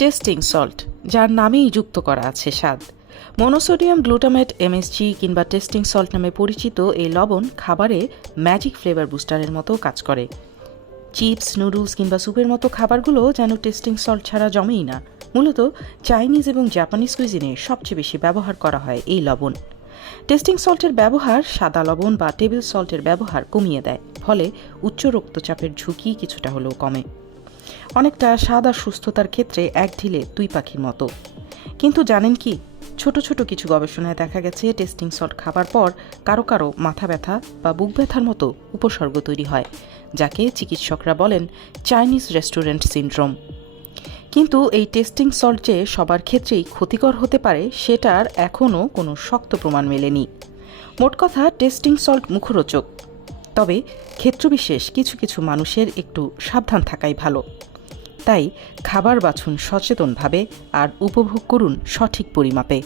Testing salt, যার নামেই যুক্ত করা আছে স্বাদ। মনোসোডিয়াম গ্লুটামেট এমএসজি কিংবা টেস্টিং সল্ট নামে পরিচিত এই লবণ খাবারে ম্যাজিক ফ্লেভার বুস্টারের মতো কাজ করে। চিপস, নুডলস কিংবা স্যুপের মতো খাবারগুলো যেন টেস্টিং সল্ট ছাড়া জমেই না। মূলত চাইনিজ এবং জাপানিজ কুইজিনে সবচেয়ে বেশি ব্যবহার করা হয় এই লবণ। টেস্টিং সল্টের ব্যবহার সাদা লবণ বা টেবিল সল্টের ব্যবহার কমিয়ে দেয়, ফলে উচ্চ রক্তচাপের ঝুঁকি কিছুটা হলেও কমে। অনেকটা স্বাদ আর সুস্থতার ক্ষেত্রে এক ঢিলে দুই পাখির মতো। কিন্তু জানেন কি, ছোট ছোট কিছু গবেষণায় দেখা গেছে টেস্টিং সল্ট খাবার পর কারো কারো মাথা ব্যথা বা বুক ব্যথার মতো উপসর্গ তৈরি হয়, যাকে চিকিৎসকরা বলেন চাইনিজ রেস্টুরেন্ট সিনড্রোম। কিন্তু এই টেস্টিং সল্ট যে সবার ক্ষেত্রেই ক্ষতিকর হতে পারে সেটার এখনও কোনো শক্ত প্রমাণ মেলেনি। মোট কথা, টেস্টিং সল্ট মুখরোচক, তবে ক্ষেত্রবিশেষ কিছু কিছু মানুষের একটু সাবধান থাকাই ভালো। তাই খাবার বাছুন সচেতনভাবে আর উপভোগ করুন সঠিক পরিমাপে।